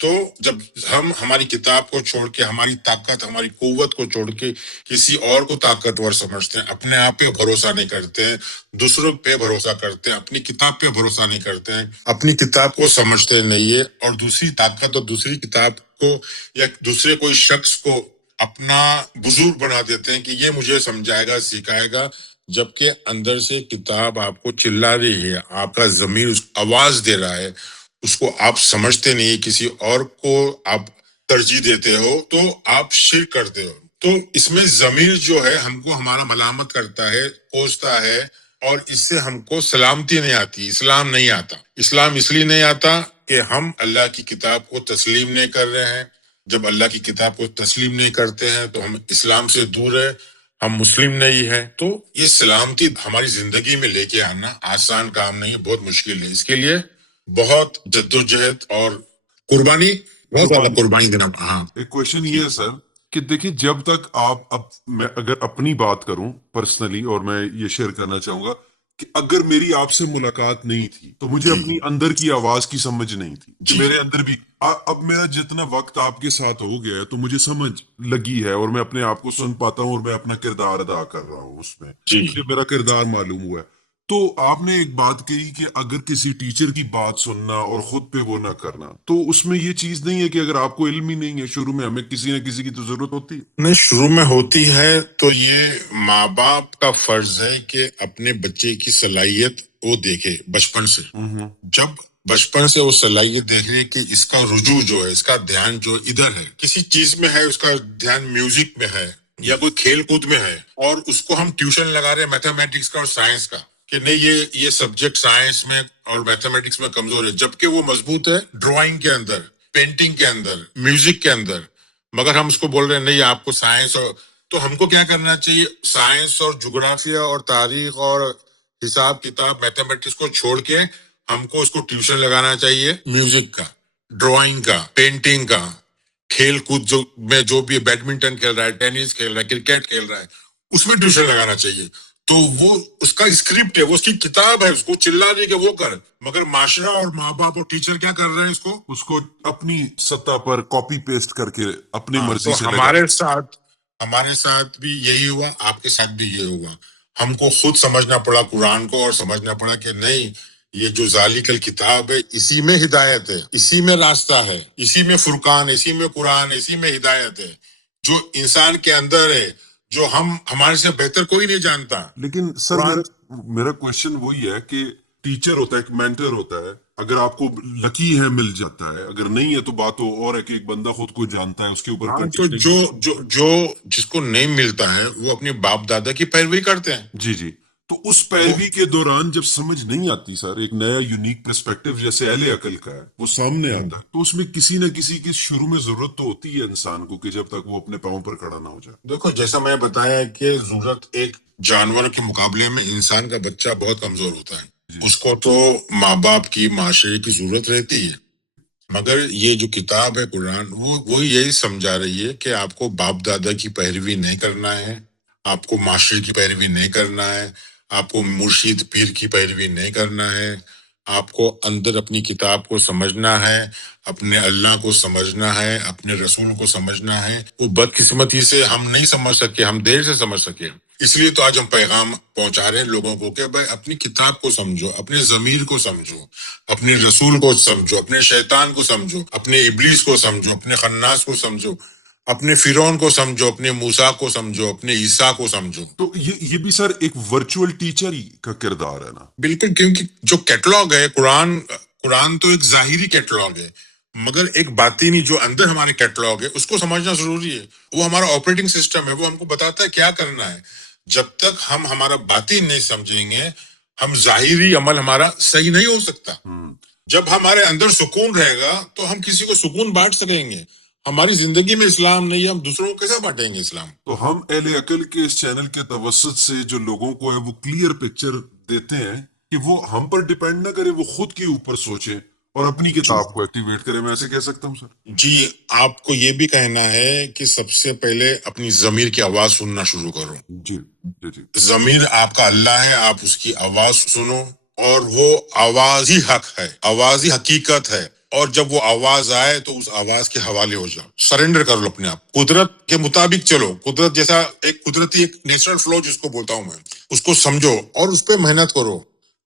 تو جب ہم ہماری کتاب کو چھوڑ کے، ہماری طاقت، ہماری قوت کو چھوڑ کے کسی اور کو طاقتور سمجھتے ہیں، اپنے آپ پہ بھروسہ نہیں کرتے ہیں، دوسروں پہ بھروسہ کرتے ہیں، اپنی کتاب پہ بھروسہ نہیں کرتے ہیں، اپنی کتاب کو سمجھتے نہیں ہے، اور دوسری طاقت اور دوسری کتاب کو یا دوسرے کوئی شخص کو اپنا بزرگ بنا دیتے ہیں کہ یہ مجھے سمجھائے گا، سکھائے گا، جبکہ اندر سے کتاب آپ کو چلا رہی ہے، آپ کا ضمیر اس آواز دے رہا ہے، اس کو آپ سمجھتے نہیں، کسی اور کو آپ ترجیح دیتے ہو تو آپ شرک کرتے ہو۔ تو اس میں ضمیر جو ہے ہم کو ہمارا ملامت کرتا ہے، کوستا ہے، اور اس سے ہم کو سلامتی نہیں آتی، اسلام نہیں آتا۔ اسلام اس لیے نہیں آتا کہ ہم اللہ کی کتاب کو تسلیم نہیں کر رہے ہیں۔ جب اللہ کی کتاب کو تسلیم نہیں کرتے ہیں تو ہم اسلام سے دور ہے، ہم مسلم نہیں ہے۔ تو یہ سلامتی ہماری زندگی میں لے کے آنا آسان کام نہیں ہے، بہت مشکل ہے۔ اس کے لیے بہت جدوجہد اور قربانی، بہت زیادہ قربانی دینا۔ ہاں، ایک کوشچن یہ ہے سر کہ دیکھیں، جب تک آپ میں اگر اپنی بات کروں پرسنلی، اور میں یہ شیئر کرنا چاہوں گا کہ اگر میری آپ سے ملاقات نہیں تھی تو مجھے جی اپنی اندر کی آواز کی سمجھ نہیں تھی کہ جی میرے اندر بھی اب میرا جتنا وقت آپ کے ساتھ ہو گیا ہے تو مجھے سمجھ لگی ہے، اور میں اپنے آپ کو سن پاتا ہوں، اور میں اپنا کردار ادا کر رہا ہوں اس میں، جی مجھے میرا کردار معلوم ہوا ہے۔ تو آپ نے ایک بات کہی کہ اگر کسی ٹیچر کی بات سننا اور خود پہ وہ نہ کرنا، تو اس میں یہ چیز نہیں ہے کہ اگر آپ کو علم ہی نہیں ہے، شروع میں ہمیں کسی نہ کسی کی تو ضرورت ہوتی ہے۔ نہیں، شروع میں ہوتی ہے تو یہ ماں باپ کا فرض ہے کہ اپنے بچے کی صلاحیت وہ دیکھے بچپن سے۔ جب بچپن سے وہ صلاحیت دیکھ لے کہ اس کا رجوع جو ہے، اس کا دھیان جو ادھر ہے، کسی چیز میں ہے، اس کا دھیان میوزک میں ہے یا کوئی کھیل کود میں ہے، اور اس کو ہم ٹیوشن لگا رہے ہیں میتھمیٹکس کا اور سائنس کا، کہ نہیں یہ سبجیکٹ سائنس میں اور میتھمیٹکس میں کمزور ہے، جبکہ وہ مضبوط ہے ڈرائنگ کے اندر، پینٹنگ کے اندر، میوزک کے اندر، مگر ہم اس کو بول رہے ہیں نہیں آپ کو سائنس، اور تو ہم کو کیا کرنا چاہیے؟ سائنس اور جغرافیہ اور تاریخ اور حساب کتاب میتھمیٹکس کو چھوڑ کے ہم کو اس کو ٹیوشن لگانا چاہیے میوزک کا، ڈرائنگ کا، پینٹنگ کا، کھیل کود میں جو بھی بیڈمنٹن کھیل رہا ہے، ٹینس کھیل رہا ہے، کرکٹ کھیل رہا ہے، اس میں ٹیوشن لگانا چاہیے۔ تو وہ اس کا اسکرپٹ ہے، وہ اس کی کتاب ہے، اس کو چلا نہیں کہ وہ کر، مگر معاشرہ اور ماں باپ اور ٹیچر کیا کر رہے ہیں؟ اس کو اپنی سطح پر کاپی پیسٹ کر کے اپنی مرضی تو سے لگا۔ ہمارے ساتھ بھی یہی ہوا، آپ کے ساتھ بھی یہ ہوا۔ ہم کو خود سمجھنا پڑا قرآن کو، اور سمجھنا پڑا کہ نہیں، یہ جو ذالک الکتاب ہے، اسی میں ہدایت ہے، اسی میں راستہ ہے، اسی میں فرقان، اسی میں قرآن، اسی میں ہدایت ہے، جو انسان کے اندر ہے، جو ہمارے سے بہتر کوئی نہیں جانتا۔ لیکن سر قرآن میرا کوشچن وہی ہے کہ ٹیچر ہوتا ہے، ایک مینٹر ہوتا ہے، اگر آپ کو لکی ہے مل جاتا ہے، اگر نہیں ہے تو بات اور ہے کہ ایک بندہ خود کو جانتا ہے، اس کے اوپر تو کنڈیشننگ۔ جو جس کو نہیں ملتا ہے وہ اپنے باپ دادا کی پیروی کرتے ہیں۔ جی جی، تو اس پیروی کے دوران جب سمجھ نہیں آتی سر، ایک نیا یونیک پرسپیکٹو جیسے اہل عقل کا ہے وہ سامنے آتا ہے، تو اس میں کسی نہ کسی کی شروع میں ضرورت تو ہوتی ہے انسان کو، کہ جب تک وہ اپنے پاؤں پر کھڑا نہ ہو جائے۔ دیکھو، جیسا میں بتایا کہ ضرورت ایک جانور کے مقابلے میں انسان کا بچہ بہت کمزور ہوتا ہے، اس کو تو ماں باپ کی، معاشرے کی ضرورت رہتی ہے، مگر یہ جو کتاب ہے قرآن، وہ یہی سمجھا رہی ہے کہ آپ کو باپ دادا کی پیروی نہیں کرنا ہے، آپ کو معاشرے کی پیروی نہیں کرنا ہے، آپ کو مرشد پیر کی پیروی نہیں کرنا ہے، آپ کو اندر اپنی کتاب کو سمجھنا ہے، اپنے اللہ کو سمجھنا ہے، اپنے رسول کو سمجھنا ہے۔ وہ بدقسمتی سے ہم نہیں سمجھ سکے، ہم دیر سے سمجھ سکے، اس لیے تو آج ہم پیغام پہنچا رہے ہیں لوگوں کو کہ بھائی اپنی کتاب کو سمجھو، اپنے ضمیر کو سمجھو، اپنے رسول کو سمجھو، اپنے شیطان کو سمجھو، اپنے ابلیس کو سمجھو، اپنے خناس کو سمجھو، اپنے فرعون کو سمجھو، اپنے موسیٰ کو سمجھو، اپنے عیسیٰ کو سمجھو۔ تو یہ بھی سر ایک ورچوئل ٹیچر ہی کا کردار ہے نا؟ بالکل، کیونکہ جو کیٹلاگ ہے قرآن تو ایک ظاہری کیٹلاگ ہے، مگر ایک باطینی جو اندر ہمارے کیٹلاگ ہے اس کو سمجھنا ضروری ہے۔ وہ ہمارا آپریٹنگ سسٹم ہے، وہ ہم کو بتاتا ہے کیا کرنا ہے۔ جب تک ہم ہمارا باطن نہیں سمجھیں گے، ہم ظاہری عمل ہمارا صحیح نہیں ہو سکتا۔ جب ہمارے اندر سکون رہے گا تو ہم کسی کو سکون بانٹ سکیں گے۔ ہماری زندگی میں اسلام نہیں ہے، ہم دوسروں کو کیسے بانٹیں گے اسلام؟ تو ہم اہل عقل کے اس چینل کے توسط سے جو لوگوں کو ہے وہ کلیئر پکچر دیتے ہیں کہ وہ ہم پر ڈیپینڈ نہ کرے، وہ خود کے اوپر سوچیں اور اپنی کتاب کو ایکٹیویٹ کریں، میں ایسے کہہ سکتا ہوں سر؟ جی، آپ کو یہ بھی کہنا ہے کہ سب سے پہلے اپنی ضمیر کی آواز سننا شروع کرو۔ جی جی جی ضمیر آپ کا اللہ ہے، آپ اس کی آواز سنو، اور وہ آواز ہی حق ہے، آواز ہی حقیقت ہے، اور جب وہ آواز آئے تو اس آواز کے حوالے ہو جاؤ, سرنڈر کر لو اپنے آپ, قدرت کے مطابق چلو, قدرت جیسا ایک قدرتی ایک نیچرل فلو جس کو بولتا ہوں میں, اس کو سمجھو اور اس پہ محنت کرو,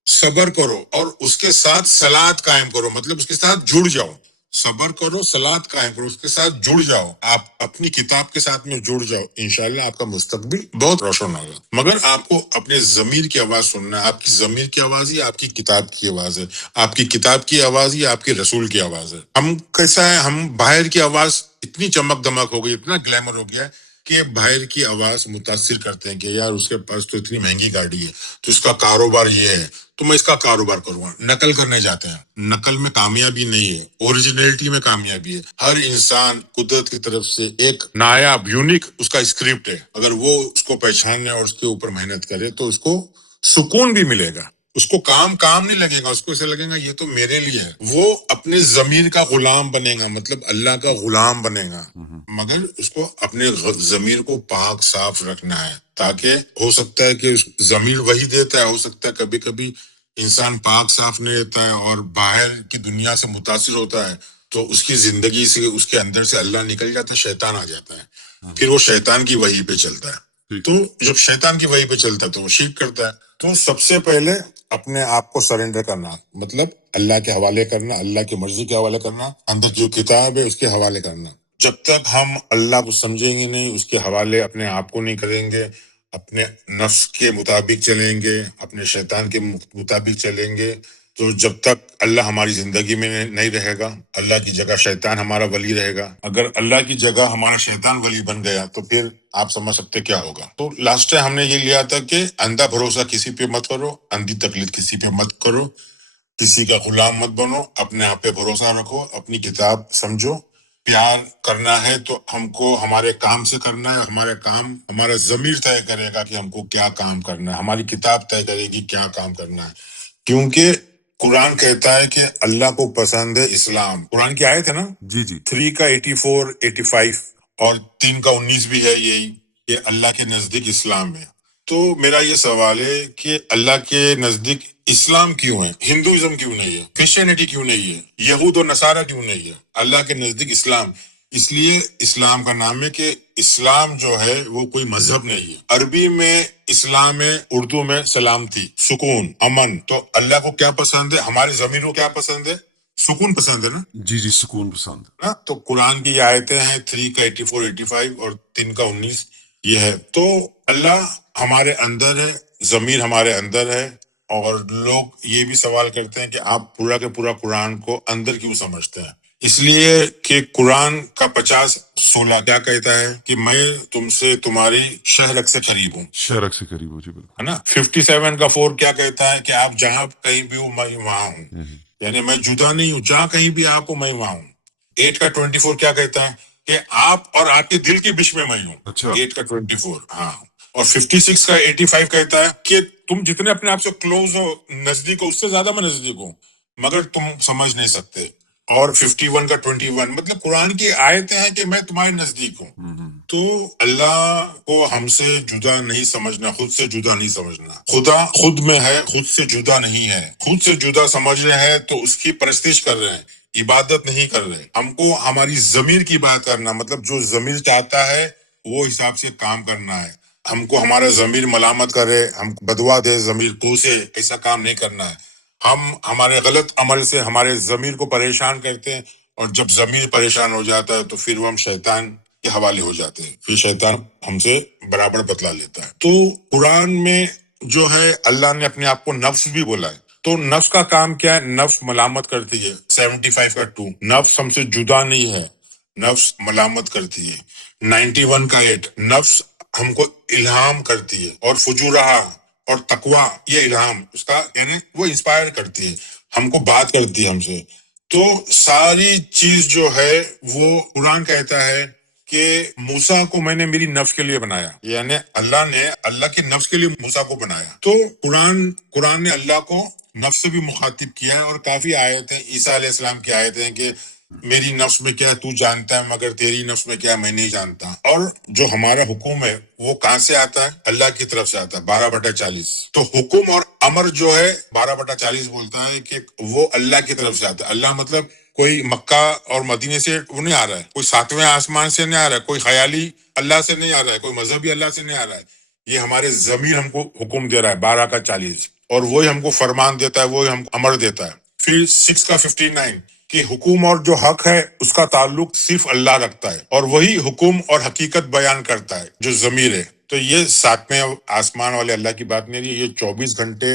صبر کرو اور اس کے ساتھ صلات قائم کرو, مطلب اس کے ساتھ جڑ جاؤ, صبر کرو, صلات قائم کرو, اس کے ساتھ جڑ جاؤ, آپ اپنی کتاب کے ساتھ میں جڑ جاؤ, انشاءاللہ آپ کا مستقبل بہت روشن ہوگا. مگر آپ کو اپنے ضمیر کی آواز سننا ہے, آپ کی ضمیر کی آواز ہی آپ کی کتاب کی آواز ہے, آپ کی کتاب کی آواز ہی آپ کے رسول کی آواز ہے. ہم کیسا ہے, ہم باہر کی آواز اتنی چمک دمک ہو گئی, اتنا گلیمر ہو گیا ہے کہ باہر کی آواز متاثر کرتے ہیں کہ یار اس کے پاس تو اتنی مہنگی گاڑی ہے, تو اس کا کاروبار یہ ہے, تو میں اس کا کاروبار کروں گا. نقل کرنے جاتے ہیں, نقل میں کامیابی نہیں ہے, اوریجنلٹی میں کامیابی ہے. ہر انسان قدرت کی طرف سے ایک نایاب یونیک اس کا اسکرپٹ ہے, اگر وہ اس کو پہچاننے اور اس کے اوپر محنت کرے تو اس کو سکون بھی ملے گا, اس کو کام نہیں لگے گا, اس کو ایسا لگے گا یہ تو میرے لیے ہے. وہ اپنے ضمیر کا غلام بنے گا, مطلب اللہ کا غلام بنے گا, مگر اس کو اپنے ضمیر کو پاک صاف رکھنا ہے, تاکہ ہو سکتا ہے کہ ضمیر وہی دیتا ہے, ہو سکتا ہے کبھی کبھی انسان پاک صاف نہیں رہتا ہے اور باہر کی دنیا سے متاثر ہوتا ہے, تو اس کی زندگی سے, اس کے اندر سے اللہ نکل جاتا ہے, شیطان آ جاتا ہے, پھر وہ شیطان کی وحی پہ چلتا ہے. تو جب شیطان کی وحی پہ چلتا ہے تو وہ شرک کرتا ہے. تو سب سے پہلے اپنے آپ کو سرنڈر کرنا, مطلب اللہ کے حوالے کرنا, اللہ کی مرضی کے حوالے کرنا, اندر جو کتاب ہے اس کے حوالے کرنا. جب تک ہم اللہ کو سمجھیں گے نہیں, اس کے حوالے اپنے آپ کو نہیں کریں گے, اپنے نفس کے مطابق چلیں گے, اپنے شیطان کے مطابق چلیں گے, تو جب تک اللہ ہماری زندگی میں نہیں رہے گا, اللہ کی جگہ شیطان ہمارا ولی رہے گا. اگر اللہ کی جگہ ہمارا شیطان ولی بن گیا تو پھر آپ سمجھ سکتے کیا ہوگا. تو لاسٹ ٹائم ہم نے یہ لیا تھا کہ اندھا بھروسہ کسی پہ مت کرو, اندھی تقلید کسی پہ مت کرو, کسی کا غلام مت بنو, اپنے آپ پہ بھروسہ رکھو, اپنی کتاب سمجھو. پیار کرنا ہے تو ہم کو ہمارے کام سے کرنا ہے, ہمارے کام ہمارا ضمیر طے کرے گا کہ ہم کو کیا کام کرنا ہے, ہماری کتاب طے کرے گی کیا کام کرنا ہے. کیونکہ قرآن کہتا ہے کہ اللہ کو پسند ہے اسلام. قرآن کی آیت ہے نا, جی جی 3 کا 84 85 اور 3 کا 19 بھی ہے یہی, کہ اللہ کے نزدیک اسلام ہے. تو میرا یہ سوال ہے کہ اللہ کے نزدیک اسلام کیوں ہے, ہندوازم کیوں نہیں ہے, کرسچینٹی کیوں نہیں ہے, یہود و نصارہ کیوں نہیں ہے, اللہ کے نزدیک اسلام. اس لیے اسلام کا نام ہے کہ اسلام جو ہے وہ کوئی مذہب نہیں ہے. عربی میں اسلام ہے, اردو میں سلامتی, سکون, امن. تو اللہ کو کیا پسند ہے, ہمارے ضمیر کو کیا پسند ہے, سکون پسند ہے نا. جی جی سکون پسند. نا, تو قرآن کی یہ آیتیں ہیں 3 کا 84 85 اور 3 کا 19 یہ ہے. تو اللہ ہمارے اندر ہے, ضمیر ہمارے اندر ہے. اور لوگ یہ بھی سوال کرتے ہیں کہ آپ پورا کے پورا قرآن کو اندر کیوں سمجھتے ہیں. اس لیے کہ قرآن کا 50-16 کیا کہتا ہے کہ میں تم سے تمہاری شہرک سے قریب ہوں, شرک سے قریب ہو, جی بالکل. ہے نا. 57 کا 4 کیا کہتا ہے کہ آپ جہاں کہیں بھی ہو میں وہاں ہوں, یعنی میں جدا نہیں ہوں, جہاں کہیں بھی آپ ہو میں وہاں ہوں. 8 کا 24 کیا کہتا ہے کہ آپ اور آپ کے دل کے بیچ میں ہوں. اچھا. 8 کا 24 ہاں. اور 56 کا 85 کہتا ہے کہ تم جتنے اپنے آپ سے کلوز ہو, نزدیک ہو, اس سے زیادہ میں نزدیک ہوں, مگر تم سمجھ نہیں سکتے. اور 51 کا 21 مطلب قرآن کی آیتیں ہیں کہ میں تمہارے نزدیک ہوں. تو اللہ کو ہم سے جدا نہیں سمجھنا, خود سے جدا نہیں سمجھنا. خدا خود میں ہے, خود سے جدا نہیں ہے. خود سے جدا سمجھ رہے ہیں تو اس کی پرستش کر رہے ہیں, عبادت نہیں کر رہے. ہم کو ہماری ضمیر کی بات کرنا, مطلب جو ضمیر چاہتا ہے وہ حساب سے کام کرنا ہے. ہم کو ہمارا ضمیر ملامت کرے, ہم کو بدوا دے, ضمیر کوسے, ایسا کام نہیں کرنا ہے. ہم ہمارے غلط عمل سے ہمارے ضمیر کو پریشان کرتے ہیں, اور جب ضمیر پریشان ہو جاتا ہے تو پھر وہ ہم شیطان کے حوالے ہو جاتے ہیں, پھر شیطان ہم سے برابر بتلا لیتا ہے. تو قرآن میں جو ہے اللہ نے اپنے آپ کو نفس بھی بولا ہے. تو نفس کا کام کیا ہے, نفس ملامت کرتی ہے. 75 کا 2 نفس ہم سے جدا نہیں ہے, نفس ملامت کرتی ہے. 91 کا 8 نفس ہم کو الہام کرتی ہے, اور فجورہ اور تقوی یہ الہام اس کا یعنی وہ انسپائر کرتی ہے, ہم کو بات کرتی ہے ہم سے. تو ساری چیز جو ہے وہ قرآن کہتا ہے کہ موسیٰ کو میں نے میری نفس کے لیے بنایا, یعنی اللہ نے اللہ کے نفس کے لیے موسیٰ کو بنایا. تو قرآن نے اللہ کو نفس سے بھی مخاطب کیا ہے, اور کافی آیتیں, عیسیٰ علیہ السلام کی آیتیں ہیں کہ میری نفس میں کیا ہے تو جانتا ہے، مگر تیری نفس میں کیا ہے میں نہیں جانتا. اور جو ہمارا حکم ہے وہ کہاں سے آتا ہے؟ اللہ کی طرف سے آتا ہے. 12/40. تو حکم اور امر جو ہے 12/40 بولتا ہے کہ وہ اللہ کی طرف سے آتا ہے. اللہ مطلب کوئی مکہ اور مدینے سے وہ نہیں آ رہا ہے، کوئی 7ویں آسمان سے نہیں آ رہا ہے، کوئی خیالی اللہ سے نہیں آ رہا ہے، کوئی مذہبی اللہ سے نہیں آ رہا ہے. یہ ہمارے ضمیر ہم کو حکم دے رہا ہے 12/40، اور وہی ہم کو فرمان دیتا ہے، وہی ہم کو امر دیتا ہے. پھر 6/59 کہ حکم اور جو حق ہے اس کا تعلق صرف اللہ رکھتا ہے، اور وہی حکم اور حقیقت بیان کرتا ہے جو ضمیر ہے. تو یہ 7ویں آسمان والے اللہ کی بات نہیں ہے، یہ 24 گھنٹے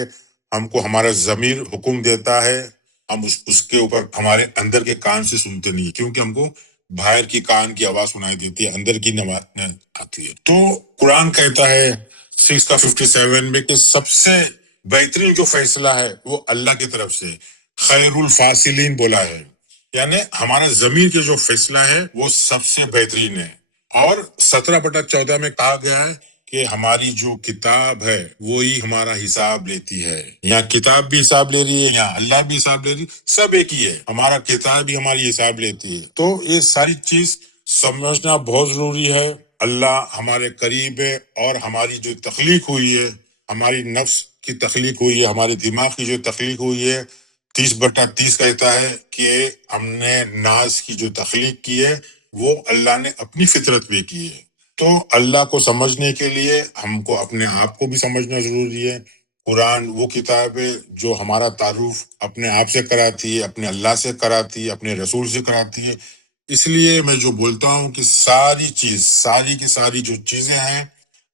ہم کو ہمارا ضمیر حکم دیتا ہے. ہم اس کے اوپر ہمارے اندر کے کان سے سنتے نہیں، کیونکہ ہم کو باہر کی کان کی آواز سنائی دیتی ہے، اندر کی نواز آتی ہے. تو قرآن کہتا ہے 6/57 میں کہ سب سے بہترین جو فیصلہ ہے وہ اللہ کی طرف سے خیر الفاصلین بولا ہے، یعنی ہمارا ضمیر کے جو فیصلہ ہے وہ سب سے بہترین ہے. اور 17/14 میں کہا گیا ہے کہ ہماری جو کتاب ہے وہی ہمارا حساب لیتی ہے. یہاں کتاب بھی حساب لے رہی ہے، یہاں اللہ بھی حساب لے رہی ہے، سب ایک ہی ہے. ہمارا کتاب بھی ہماری حساب لیتی ہے. تو یہ ساری چیز سمجھنا بہت ضروری ہے. اللہ ہمارے قریب ہے، اور ہماری جو تخلیق ہوئی ہے، ہماری نفس کی تخلیق ہوئی ہے، ہمارے دماغ کی جو تخلیق ہوئی ہے، 30/30 کہتا ہے کہ ہم نے ناز کی جو تخلیق کی ہے وہ اللہ نے اپنی فطرت پہ کی ہے. تو اللہ کو سمجھنے کے لیے ہم کو اپنے آپ کو بھی سمجھنا ضروری ہے. قرآن وہ کتاب ہے جو ہمارا تعارف اپنے آپ سے کراتی ہے، اپنے اللہ سے کراتی ہے، اپنے رسول سے کراتی ہے. اس لیے میں جو بولتا ہوں کہ ساری چیز، ساری کی ساری جو چیزیں ہیں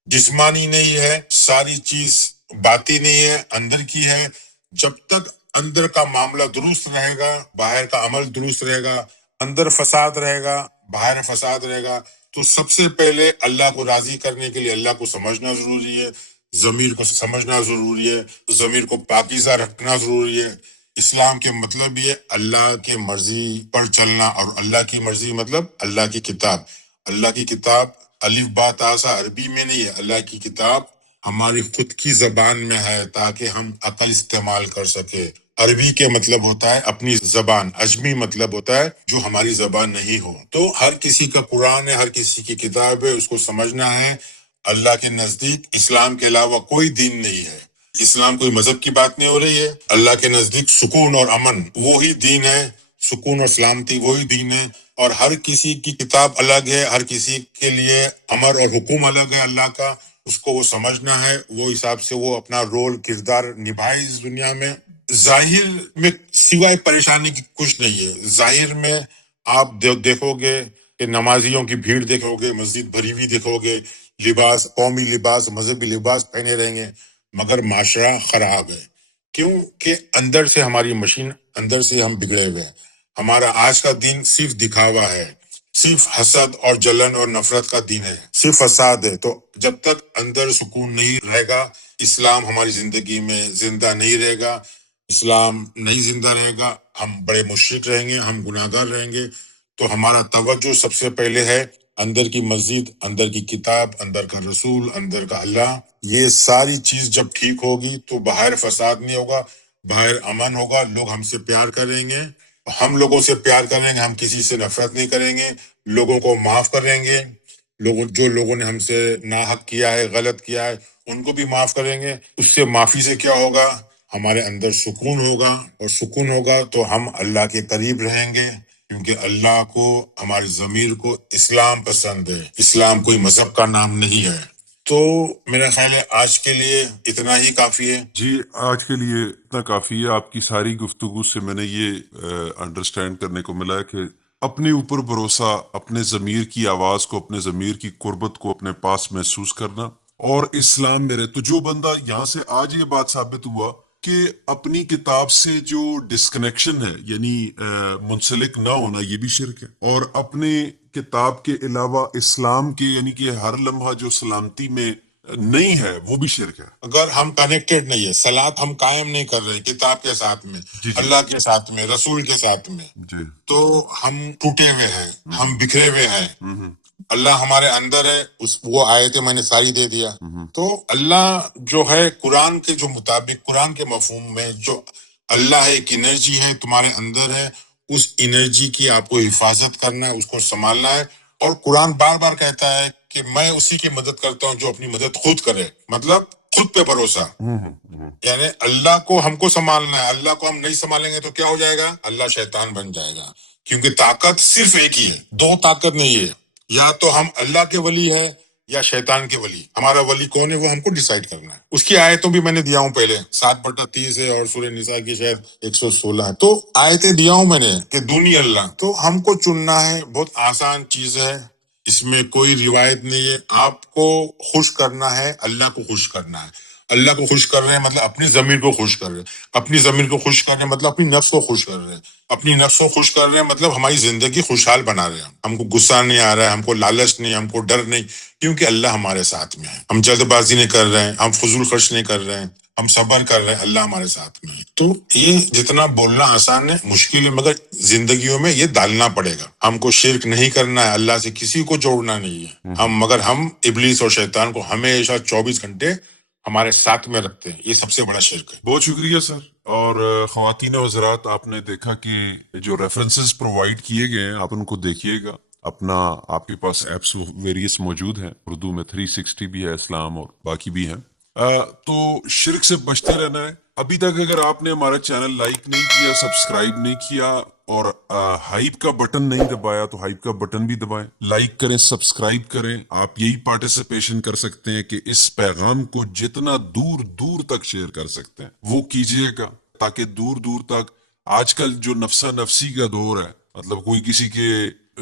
جسمانی نہیں ہے، ساری چیز باطنی ہے، اندر کی ہے. جب تک اندر کا معاملہ درست رہے گا باہر کا عمل درست رہے گا. اندر فساد رہے گا باہر فساد رہے گا. تو سب سے پہلے اللہ کو راضی کرنے کے لیے اللہ کو سمجھنا ضروری ہے، ضمیر کو سمجھنا ضروری ہے، ضمیر کو پاکیزہ رکھنا ضروری ہے. اسلام کے مطلب یہ اللہ کی مرضی پر چلنا، اور اللہ کی مرضی مطلب اللہ کی کتاب. اللہ کی کتاب الف با تا سا عربی میں نہیں ہے، اللہ کی کتاب ہماری خود کی زبان میں ہے تاکہ ہم عقل استعمال کر سکے. عربی کے مطلب ہوتا ہے اپنی زبان، عجمی مطلب ہوتا ہے جو ہماری زبان نہیں ہو. تو ہر کسی کا قرآن ہے، ہر کسی کی کتاب ہے، اس کو سمجھنا ہے. اللہ کے نزدیک اسلام کے علاوہ کوئی دین نہیں ہے. اسلام کوئی مذہب کی بات نہیں ہو رہی ہے. اللہ کے نزدیک سکون اور امن وہی دین ہے، سکون اور سلامتی وہی دین ہے. اور ہر کسی کی کتاب الگ ہے، ہر کسی کے لیے امر اور حکم الگ ہے اللہ کا. اس کو وہ سمجھنا ہے، وہ حساب سے وہ اپنا رول کردار نبھائے اس دنیا میں. ظاہر میں سوائے پریشانی کی کچھ نہیں ہے. ظاہر میں آپ دیکھو گے کہ نمازیوں کی بھیڑ دیکھو گے، مسجد بھری ہوئی دیکھو گے، لباس قومی لباس مذہبی لباس پہنے رہیں گے، مگر معاشرہ خراب ہے. کیوں کہ اندر سے ہماری مشین، اندر سے ہم بگڑے ہوئے ہیں. ہمارا آج کا دین صرف دکھاوا ہے، صرف حسد اور جلن اور نفرت کا دین ہے، صرف فساد ہے. تو جب تک اندر سکون نہیں رہے گا، اسلام ہماری زندگی میں زندہ نہیں رہے گا، اسلام نہیں زندہ رہے گا، ہم بڑے مشرک رہیں گے، ہم گناہگار رہیں گے. تو ہمارا توجہ سب سے پہلے ہے اندر کی مسجد، اندر کی کتاب، اندر کا رسول، اندر کا اللہ. یہ ساری چیز جب ٹھیک ہوگی تو باہر فساد نہیں ہوگا، باہر امن ہوگا. لوگ ہم سے پیار کریں گے، ہم لوگوں سے پیار کریں گے، ہم کسی سے نفرت نہیں کریں گے، لوگوں کو معاف کریں گے. جو لوگوں نے ہم سے ناحق کیا ہے، غلط کیا ہے، ان کو بھی معاف کریں گے. اس سے معافی سے کیا ہوگا؟ ہمارے اندر سکون ہوگا، اور سکون ہوگا تو ہم اللہ کے قریب رہیں گے. کیونکہ اللہ کو، ہمارے ضمیر کو اسلام پسند ہے، اسلام کوئی مذہب کا نام نہیں ہے. تو میرا خیال ہے آج کے لیے اتنا ہی کافی ہے. جی، آج کے لیے اتنا کافی ہے. آپ کی ساری گفتگو سے میں نے یہ انڈرسٹینڈ کرنے کو ملا ہے کہ اپنے اوپر بھروسہ، اپنے ضمیر کی آواز کو، اپنے ضمیر کی قربت کو اپنے پاس محسوس کرنا اور اسلام میں رہے. تو جو بندہ یہاں سے آج یہ بات ثابت ہوا کہ اپنی کتاب سے جو ڈسکنیکشن ہے، یعنی منسلک نہ ہونا، یہ بھی شرک ہے. اور اپنے کتاب کے علاوہ اسلام کے یعنی کہ ہر لمحہ جو سلامتی میں نہیں ہے، وہ بھی شرک ہے. اگر ہم کنیکٹڈ نہیں ہے، صلات ہم قائم نہیں کر رہے کتاب کے ساتھ میں، جی اللہ کے ساتھ میں، رسول کے ساتھ میں، جی تو ہم ٹوٹے ہوئے ہیں، ہم بکھرے ہوئے ہیں. اللہ ہمارے اندر ہے، وہ آیتیں میں نے ساری دے دیا. تو اللہ جو ہے قرآن کے جو مطابق، قرآن کے مفہوم میں جو اللہ ہے، ایک انرجی ہے تمہارے اندر ہے، اس انرجی کی آپ کو حفاظت کرنا ہے، اس کو سنبھالنا ہے. اور قرآن بار بار کہتا ہے کہ میں اسی کی مدد کرتا ہوں جو اپنی مدد خود کرے، مطلب خود پہ بھروسہ. یعنی اللہ کو ہم کو سنبھالنا ہے. اللہ کو ہم نہیں سنبھالیں گے تو کیا ہو جائے گا؟ اللہ شیطان بن جائے گا. کیونکہ طاقت صرف ایک ہی ہے، دو طاقت نہیں ہے. یا تو ہم اللہ کے ولی ہے یا شیطان کے ولی. ہمارا ولی کون ہے وہ ہم کو ڈیسائیڈ کرنا ہے. اس کی آیتوں بھی میں نے دیا ہوں پہلے، 7/30 ہے اور سورہ نساء کی شاید 116 ہے. تو آیتیں دیا ہوں میں نے کہ دونی اللہ. تو ہم کو چننا ہے، بہت آسان چیز ہے، اس میں کوئی روایت نہیں ہے. آپ کو خوش کرنا ہے، اللہ کو خوش کرنا ہے. اللہ کو خوش کر رہے ہیں مطلب اپنی ضمیر کو خوش کر رہے ہیں. اپنی ضمیر کو خوش کر رہے ہیں مطلب اپنی نفس کو خوش کر رہے ہیں. اپنی نفس کو خوش کر رہے ہیں مطلب ہماری زندگی خوشحال بنا رہے ہیں. ہم کو غصہ نہیں آ رہا ہے، ہم کو لالچ نہیں، ہم کو ڈر نہیں، کیونکہ اللہ ہمارے ساتھ میں ہے. ہم جلد بازی نہیں کر رہے ہیں، ہم فضول خرچ نہیں کر رہے ہیں، ہم صبر کر رہے ہیں، اللہ ہمارے ساتھ میں ہے. تو یہ جتنا بولنا آسان ہے، مشکل ہے، مگر زندگیوں میں یہ ڈالنا پڑے گا. ہم کو شرک نہیں کرنا ہے، اللہ سے کسی کو جوڑنا نہیں ہے. مگر ہم ابلیس اور شیطان کو ہمیشہ 24 گھنٹے ہمارے ساتھ میں رکھتے ہیں. یہ سب سے بڑا شرک ہے. بہت شکریہ سر. اور خواتین و حضرات، آپ نے دیکھا کہ جو ریفرنسز پرووائڈ کیے گئے ہیں آپ ان کو دیکھیے گا. اپنا آپ کے پاس ایپس ویریس موجود ہیں، اردو میں 360 بھی ہے، اسلام اور باقی بھی ہیں. تو شرک سے بچتے رہنا ہے. ابھی تک اگر آپ نے ہمارا چینل لائک نہیں کیا، سبسکرائب نہیں کیا اور ہائپ کا بٹن نہیں دبایا تو ہائپ کا بٹن بھی دبائیں، لائک کریں، سبسکرائب کریں. آپ یہی پارٹیسپیشن کر سکتے ہیں کہ اس پیغام کو جتنا دور دور تک شیئر کر سکتے ہیں وہ کیجیے گا، تاکہ دور دور تک. آج کل جو نفسا نفسی کا دور ہے، مطلب کوئی کسی کے،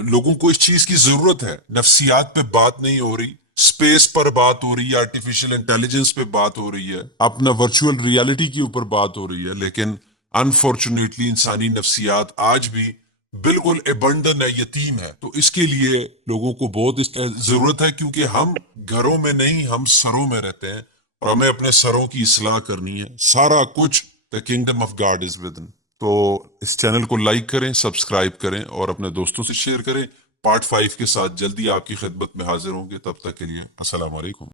لوگوں کو اس چیز کی ضرورت ہے. نفسیات پہ بات نہیں ہو رہی، اسپیس پر بات ہو رہی ہے، آرٹیفیشل انٹیلیجنس پہ بات ہو رہی ہے، اپنا ورچوئل ریالٹی کے اوپر بات ہو رہی ہے. لیکن انفارچونیٹلی انسانی نفسیات آج بھی بالکل ابنڈن ہے، یتیم ہے. تو اس کے لیے لوگوں کو بہت ضرورت ہے، کیونکہ ہم گھروں میں نہیں، ہم سروں میں رہتے ہیں اور ہمیں اپنے سروں کی اصلاح کرنی ہے. سارا کچھ the kingdom of God is within. تو اس چینل کو لائک کریں، سبسکرائب کریں اور اپنے دوستوں سے شیئر کریں. پارٹ 5 کے ساتھ جلدی آپ کی خدمت میں حاضر ہوں گے. تب تک کے لیے السلام علیکم.